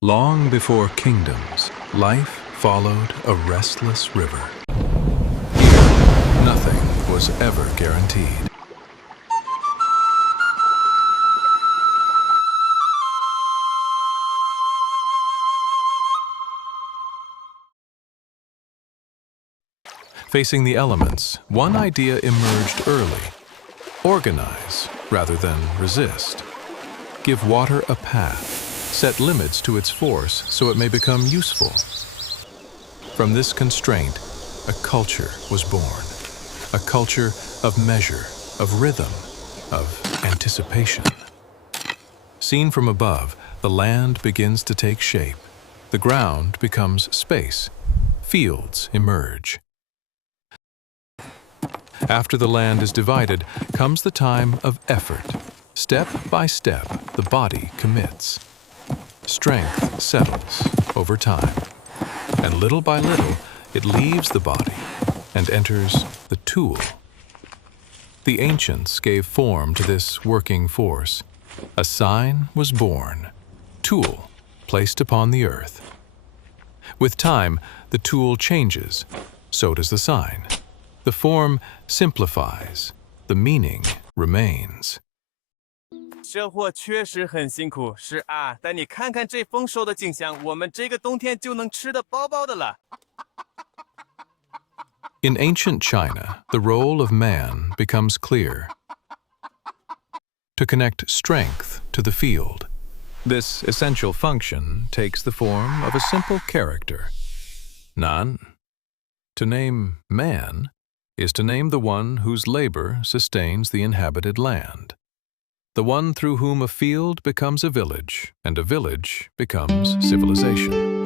Long before kingdoms, life followed a restless river. Here, nothing was ever guaranteed. Facing the elements, one idea emerged early. Organize rather than resist. Give water a path. Set limits to its force so it may become useful. From this constraint, a culture was born. A culture of measure, of rhythm, of anticipation. Seen from above, the land begins to take shape. The ground becomes space. Fields emerge. After the land is divided, comes the time of effort. Step by step, the body commits. Strength settles over time, and little by little, it leaves the body and enters the tool. The ancients gave form to this working force. A sign was born, tool placed upon the earth. With time, the tool changes, so does the sign. The form simplifies, the meaning remains. 这货确实很辛苦，是啊，但你看看这丰收的景象，我们这个冬天就能吃得饱饱的了。In ancient China, the role of man becomes clear. To connect strength to the field. This essential function takes the form of a simple character, Nan. To name man is to name the one whose labor sustains the inhabited land. The one through whom a field becomes a village, and a village becomes civilization.